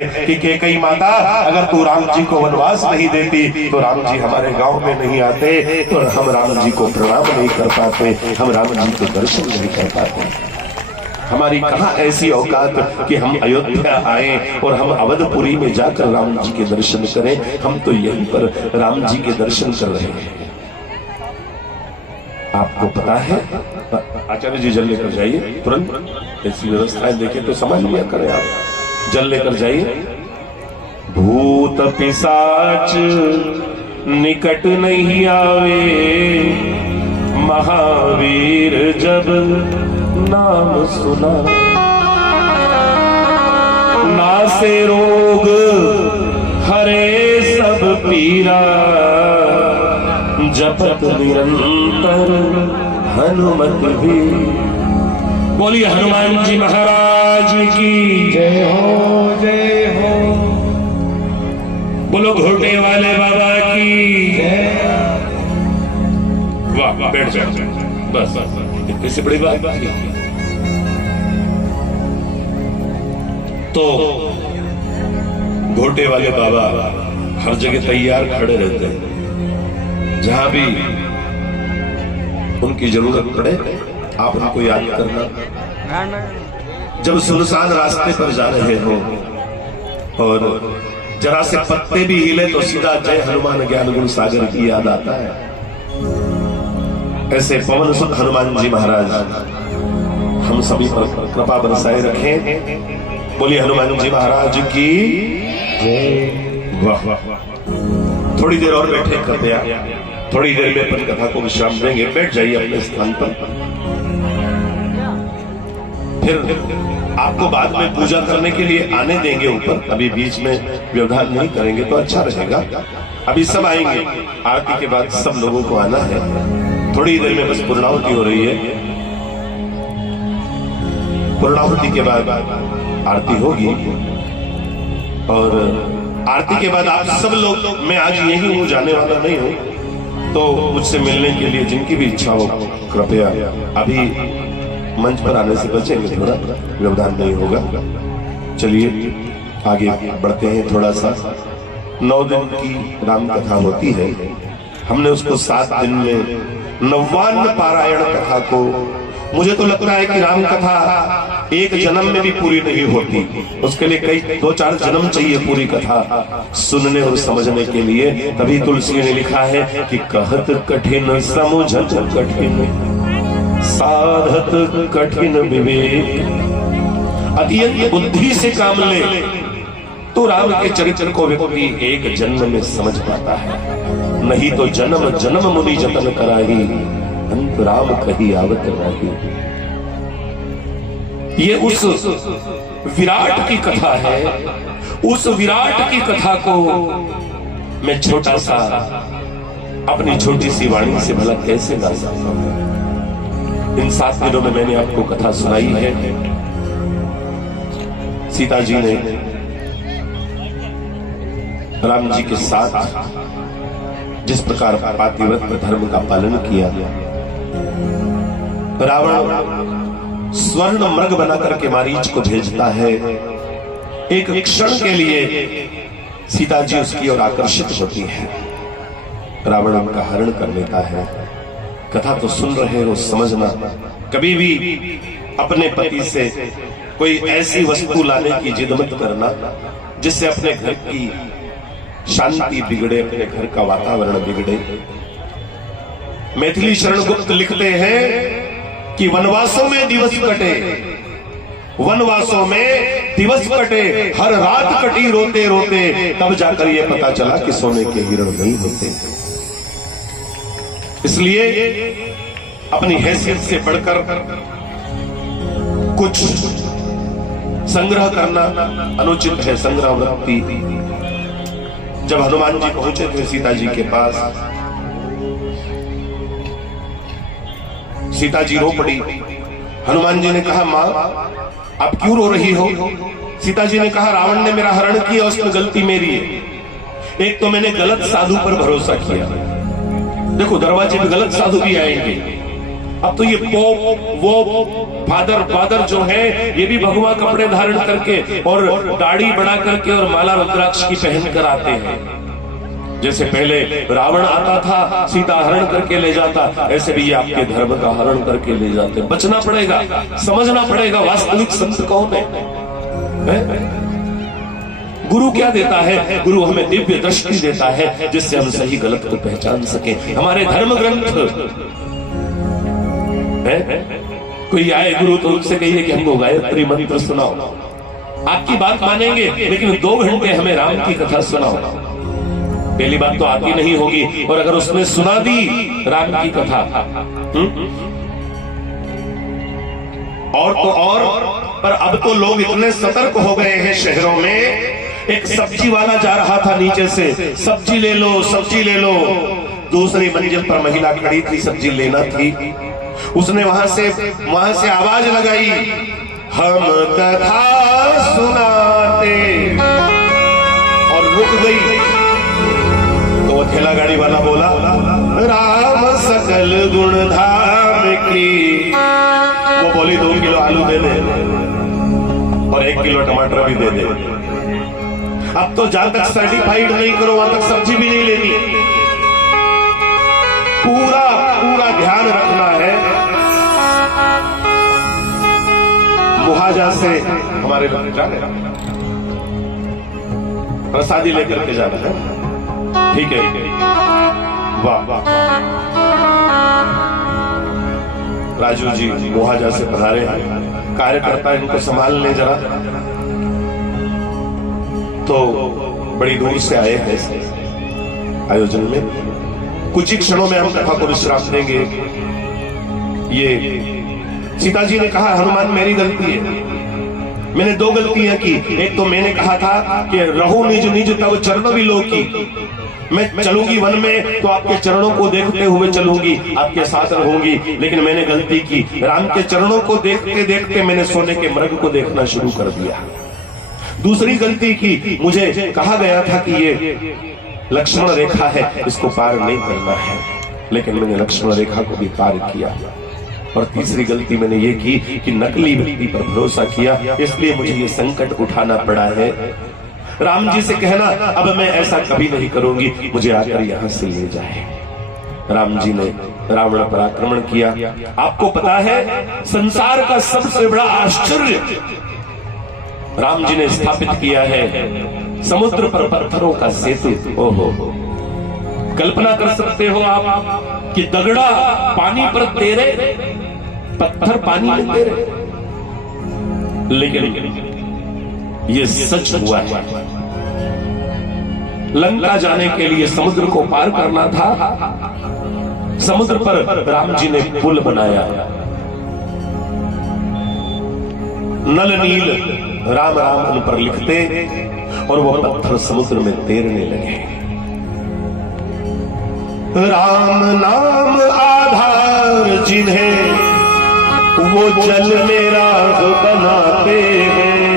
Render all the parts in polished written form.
कि कैकेयी माता अगर तू राम जी को वनवास नहीं देती तो राम जी हमारे गांव में नहीं आते, तो हम राम जी को प्रणाम नहीं कर पाते, हम राम जी को दर्शन नहीं कर पाते। हमारी कहाँ ऐसी औकात कि हम अयोध्या आए और हम अवधपुरी में जाकर राम जी के दर्शन करें। हम तो यहीं पर राम जी के दर्शन कर रहे हैं। आपको पता है, आचार्य जी जल लेकर जाइए तुरंत। ऐसी व्यवस्थाएं देखें तो समझ लिया करें आप। जल लेकर जाइए। भूत पिशाच निकट नहीं आवे, महावीर जब नाम सुना। नासे रोग हरे सब पीरा, जपत निरंतर हनुमत भी। बोलिए हनुमान जी महाराज की जय हो, जय हो। बोलो घोटे वाले बाबा की जय। वाह वाह, बैठ जाओ बस बस, इससे बड़ी बात नहीं। तो घोटे वाले बाबा हर जगह तैयार खड़े रहते हैं, जहां भी उनकी जरूरत पड़े आप उनको याद करना। जब सुनसान रास्ते पर जा रहे हो और जरा से पत्ते भी हिले तो सीधा जय हनुमान ज्ञान गुण सागर की याद आता है। ऐसे पवन सुत हनुमान जी महाराज हम सभी पर कृपा बरसाए रखें। बोलिए हनुमान जी महाराज की जय। वाह वाह। थोड़ी देर और बैठे करते हैं, थोड़ी देर में अपन कथा को विश्राम देंगे। बैठ जाइए अपने स्थान पर। फिर आपको बाद में पूजा करने के लिए आने देंगे ऊपर, अभी बीच में व्यवधान नहीं करेंगे तो अच्छा रहेगा। अभी सब आएंगे, आरती के बाद सब लोगों को आना है। थोड़ी देर में बस पूर्णाहुति हो रही है। पूर्णाहुति के बाद आरती होगी और आरती के बाद आप सब लोग, मैं आज यही हूँ, जाने वाला नहीं हूँ, तो मुझसे मिलने के लिए जिनकी भी इच्छा हो कृपया अभी मंच पर आने से बचेंगे, थोड़ा व्यवधान नहीं होगा। चलिए आगे बढ़ते हैं थोड़ा सा। 9 दिन की राम कथा होती है, हमने उसको 7 दिन में 99 पारायण कथा को, मुझे तो लगता है कि राम कथा एक जन्म में भी पूरी नहीं होती, उसके लिए कई 2-4 जन्म चाहिए पूरी कथा सुनने और समझने के लिए। तभी तुलसी ने लिखा है कि कहत कठिन समुझत कठिन, साधत कठिन विवेक। अत्यंत बुद्धि से काम ले तो राम के चरित्र को व्यक्ति एक जन्म में समझ पाता है, नहीं तो जन्म जन्म मुनि जतन कराही, अंत राम कही आवत राही। ये उस विराट की कथा है। उस विराट की कथा को मैं छोटा सा अपनी छोटी सी वाणी से भला कैसे गा सकता हूं। इन 7 दिनों में मैंने आपको कथा सुनाई है। सीता जी ने राम जी के साथ जिस प्रकार पातिव्रत्य धर्म का पालन किया, रावण स्वर्ण मृग बना करके मारीच को भेजता है। एक क्षण के लिए सीता जी उसकी ओर आकर्षित होती है, रावण उनका हरण कर लेता है। कथा तो सुन रहे हो, समझना। कभी भी अपने पति से कोई ऐसी वस्तु लाने की जिद मत करना जिससे अपने घर की शांति बिगड़े, अपने घर का वातावरण बिगड़े। मैथिली शरण गुप्त लिखते हैं कि वनवासों में दिवस कटे, वनवासों में दिवस कटे, हर रात कटी रोते रोते, तब जाकर यह पता चला कि सोने के हिरण नहीं होते। इसलिए अपनी हैसियत से बढ़कर कुछ संग्रह करना अनुचित है। संग्रह वृत्ति। जब हनुमान जी पहुंचे थे सीता जी के पास, सीता जी रो पड़ी। हनुमान जी ने कहा, मां आप क्यों रो रही हो? सीता जी ने कहा, रावण ने मेरा हरण किया, उसमें गलती मेरी है। एक तो मैंने गलत साधु पर भरोसा किया। देखो दरवाजे पे गलत साधु भी आएंगे, अब तो ये पोप वो फादर जो है ये भी भगवा कपड़े धारण करके और दाढ़ी बढ़ा करके और माला रुद्राक्ष की पहन कर आते हैं। जैसे पहले रावण आता था सीता हरण करके ले जाता, ऐसे भी ये आपके धर्म का हरण करके ले जाते। बचना पड़ेगा, समझना पड़ेगा वास्तविक संत कौन है? गुरु क्या देता है? गुरु हमें दिव्य दृष्टि देता है जिससे हम सही गलत को पहचान सके। हमारे धर्म ग्रंथ है? कोई आए गुरु तो उनसे कहिए कि हमको गायत्री मंत्र सुनाओ, आपकी बात मानेंगे, लेकिन 2 घंटे हमें राम की कथा सुनाओ। पहली बात तो आती नहीं होगी, और अगर उसने सुना दी राम की कथा और तो और, पर अब तो लोग इतने सतर्क हो गए हैं शहरों में। एक सब्जी वाला जा रहा था नीचे से, सब्जी ले लो सब्जी ले लो। दूसरी मंजिल पर महिला खड़ी थी, सब्जी लेना थी। उसने वहां से आवाज लगाई, हम कथा सुनाते, और रुक गई। तो वो ठेला गाड़ी वाला बोला, राम सकल गुण धाम की। वो बोली 2 किलो आलू दे दे और 1 किलो टमाटर भी दे दे। अब तो जहां तक सर्टिफाइड नहीं करो वहां तक सब्जी भी नहीं लेनी। पूरा ध्यान रखना है। मुहाजा से हमारे प्रसादी लेकर के जाना है, ठीक है? वाह राजू जी मुहाजा से पधारे हैं, कार्यकर्ता इनको संभाल ले जरा। तो बड़ी दूर से आए हैं आयोजन में। कुछ ही क्षणों में हम कथा को विश्राम देंगे। ये सीता जी ने कहा, हनुमान मेरी गलती है, मैंने 2 गलतियां की। एक तो मैंने कहा था कि रहू निज निज तब चरण विलो की, मैं चलूंगी वन में तो आपके चरणों को देखते हुए चलूंगी, आपके साथ रहूंगी। लेकिन मैंने गलती की, राम के चरणों को देखते देखते मैंने सोने के मृग को देखना शुरू कर दिया। दूसरी गलती की, मुझे कहा गया था कि ये लक्ष्मण रेखा है, इसको पार नहीं करना है, लेकिन मैंने लक्ष्मण रेखा को भी पार किया। और तीसरी गलती मैंने ये की कि नकली व्यक्ति पर भरोसा किया, इसलिए मुझे ये संकट उठाना पड़ा है। राम जी से कहना, अब मैं ऐसा कभी नहीं करूंगी, मुझे आकर यहां से ले जाए। राम जी ने रावण पर आक्रमण किया। आपको पता है संसार का सबसे बड़ा आश्चर्य राम जी ने स्थापित किया है, समुद्र पर पत्थरों का सेतु। ओहो, कल्पना कर सकते हो आप कि दगड़ा पानी पर तैरे, पत्थर पानी में तैरे। लेकिन ये सच हुआ है। लंका जाने के लिए समुद्र को पार करना था, समुद्र पर राम जी ने पुल बनाया। नल नील राम राम उन पर लिखते और वो पत्थर समुद्र में तैरने लगे। राम नाम आधार जिन्हें वो जल में राग बनाते हैं,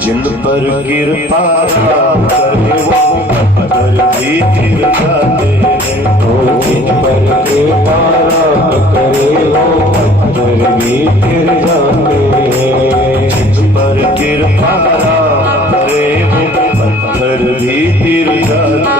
जिन पर कृपा करे वो पत्थर भी गिर जाते हैं। जिन पर कृपा करे वो पत्थर भी गिर जाते हैं। जिन पर कृपा करे वो पत्थर भी गिर जाते हैं।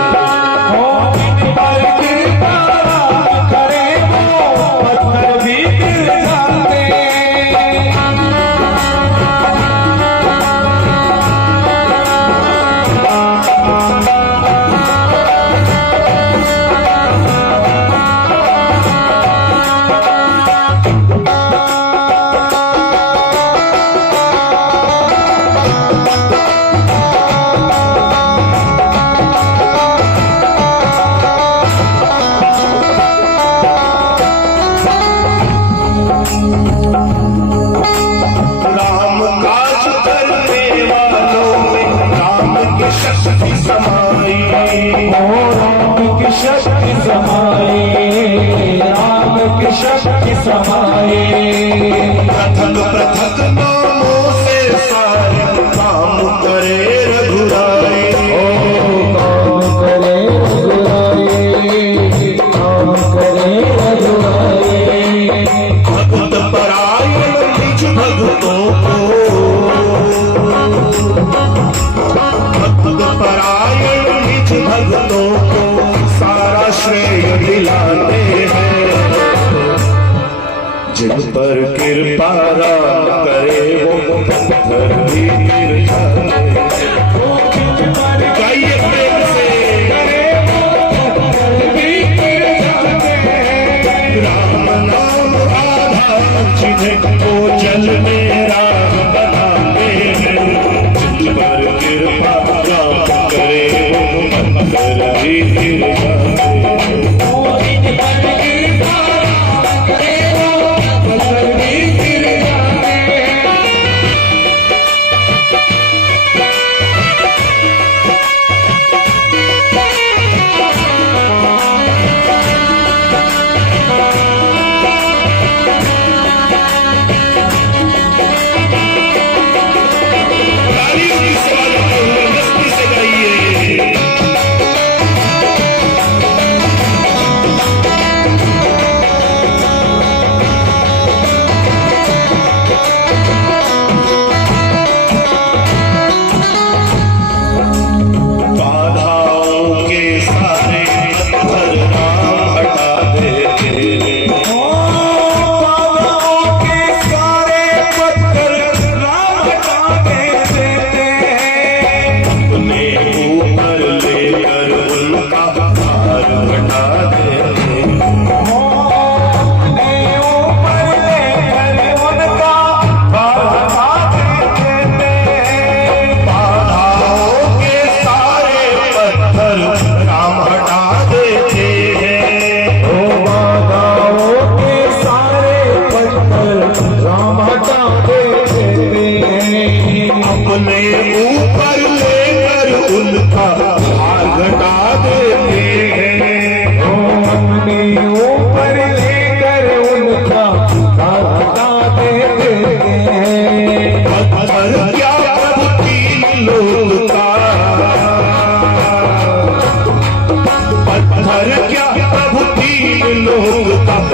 दिलाते हैं। जिन पर कृपा राम करे वो पत्थर भी गिर जाते हैं। गाइए प्रेम से, राम नाम आधार जिन्हें वो जल में राम बनाते हैं। जिन पर कृपा राम करे वो पत्थर भी गिर जाते हैं।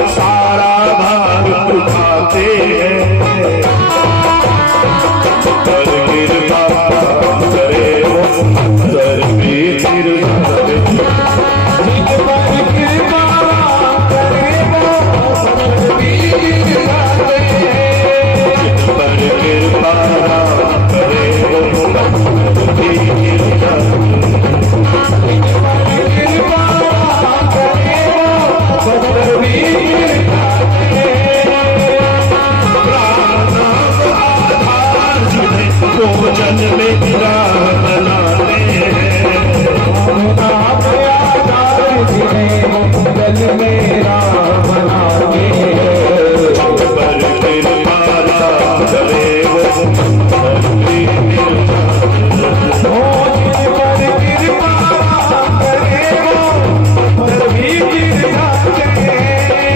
सारा भार उठाते हैं। पर कृपा करे वो पत्थर भी गिर जाते हैं। पर कृपा करे वो पत्थर भी गिर जाते हैं। पर कृपा करे वो पत्थर भी गिर जाते हैं। जन में राह बनाते हैं। जन में राह बनाते हैं। पर कृपा करे वो पत्थर भी गिर जाते हैं। पर कृपा करे वो पत्थर भी गिर जाते हैं।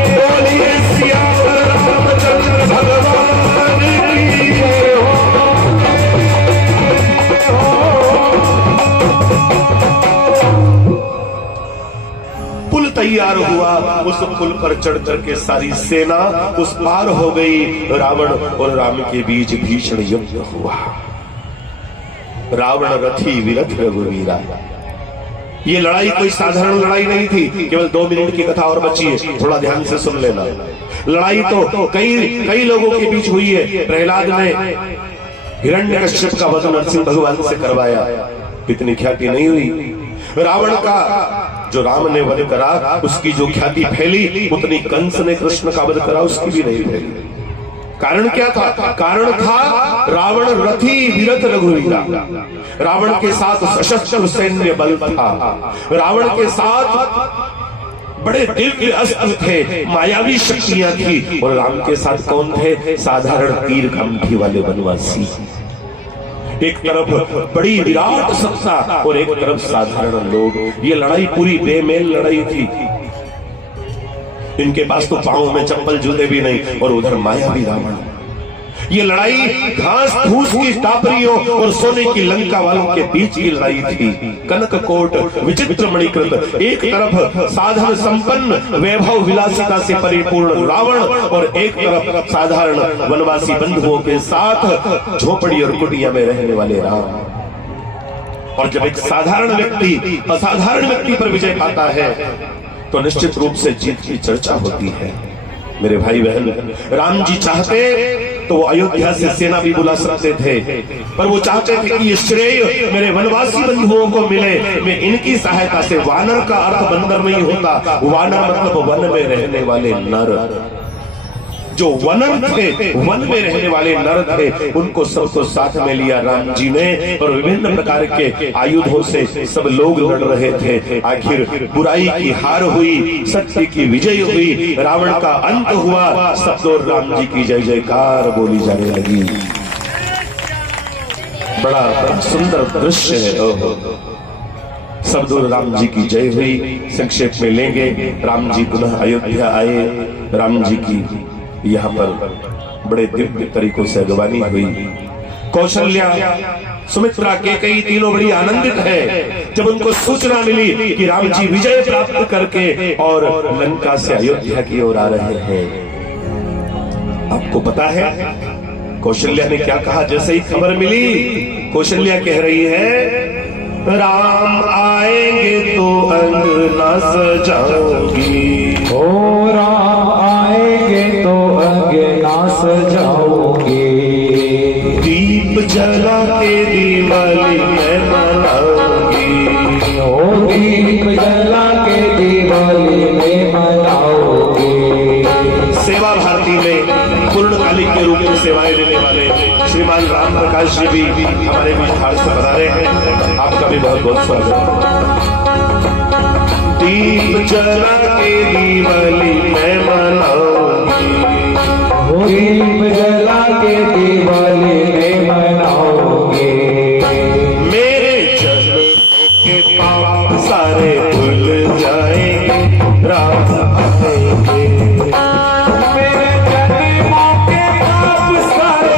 बोलिए सिया रामचंद्र भगवान की जय हो। पुल तैयार हुआ, उस पुल पर चढ़ करके सारी सेना उस पार हो गई। रावण और राम के बीच भीषण युद्ध हुआ। रावण रथी विरथ रघुवीरा। ये लड़ाई कोई साधारण लड़ाई नहीं थी। केवल 2 मिनट की कथा और बची है, थोड़ा ध्यान से सुन लेना। लड़ाई तो कई लोगों के बीच हुई है। प्रहलाद ने हिरण्यकश्यप का वध नरसिंह भगवान से करवाया, इतनी ख्याति नहीं हुई। रावण का जो राम ने वध करा उसकी जो ख्याति फैली, उतनी कंस ने कृष्ण का वध करा उसकी भी नहीं फैली। कारण क्या था? कारण था रावण रथी विरथ रघुवीरा। रावण के साथ सशस्त्र सैन्य बल था। रावण के साथ बड़े दिव्य अस्त्र थे, मायावी शक्तियां थी। और राम के साथ कौन थे? साधारण तीर कांठी वाले वनवासी। एक तरफ बड़ी विराट सत्ता और एक तरफ साधारण लोग। ये लड़ाई पूरी बेमेल लड़ाई थी। इनके पास तो पांव में चप्पल जूते भी नहीं, और उधर मायावी रावण। ये लड़ाई घास फूस की टापरियों और सोने की लंका वालों के बीच की लड़ाई थी। कनक कोट विचित्र मणिकृत, एक तरफ साधन संपन्न वैभव विलासिता से परिपूर्ण रावण, और एक तरफ साधारण वनवासी बंधुओं के साथ झोपड़ी और कुटिया में रहने वाले राम। और जब एक साधारण व्यक्ति असाधारण व्यक्ति पर विजय पाता है तो निश्चित रूप से जीत की चर्चा होती है। मेरे भाई बहन, राम जी चाहते तो वो अयोध्या से सेना भी बुला सकते थे, पर वो चाहते थे कि ये श्रेय मेरे वनवासी बंधुओं को मिले। मैं इनकी सहायता से, वानर का अर्थ बंदर नहीं होता, वानर मतलब वन में रहने वाले नर, जो वनर थे, वन में रहने वाले नर थे, उनको सबको साथ में लिया राम जी ने। और विभिन्न प्रकार के आयुधों से सब लोग लड़ रहे थे। आखिर बुराई की हार हुई, सत्य की विजय हुई, रावण का अंत हुआ। सब लोग राम जी की जय जयकार बोली जाने लगी। बड़ा सुंदर दृश्य है। सब दूर राम जी की जय हुई। संक्षेप में लेंगे, राम जी पुनः अयोध्या आए। राम जी की यहाँ पर बड़े दिव्य तरीकों से अगवानी हुई। कौशल्या, सुमित्रा, केकई तीनों बड़ी आनंदित है जब उनको सूचना मिली कि राम जी विजय प्राप्त करके और लंका से अयोध्या की ओर आ रहे हैं। आपको पता है कौशल्या ने क्या कहा जैसे ही खबर मिली? कौशल्या कह रही है, राम आएंगे तो अंगना सजाऊंगी। ओ राम आएंगे तो अंगना सजाओगे। दीप जला के दिवाली मैं मनाऊंगी। ओ दीप जला के दिवाली में मनाओगे। सेवा भारती में पूर्णकालिक के रूप में सेवाएं देने वाले श्रीमान राम प्रकाश जी भी हमारे बीच हाल से पधारे हैं। आपका भी बहुत बहुत स्वागत। दीप जला के दिवाली मैं मनाऊंगी। दीप जला के दिवाली में मनाओगे। मेरे जन्म के पाप सारे भूल जाएंगे, राम आएंगे। मेरे जन्मों के पाप सारे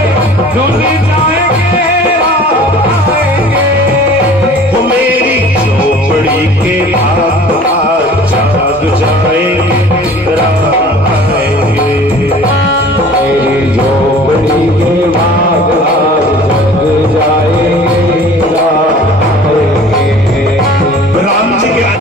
धुल जाएंगे, राम आएंगे। मेरी झोपड़ी के भाग आज जाग जाए।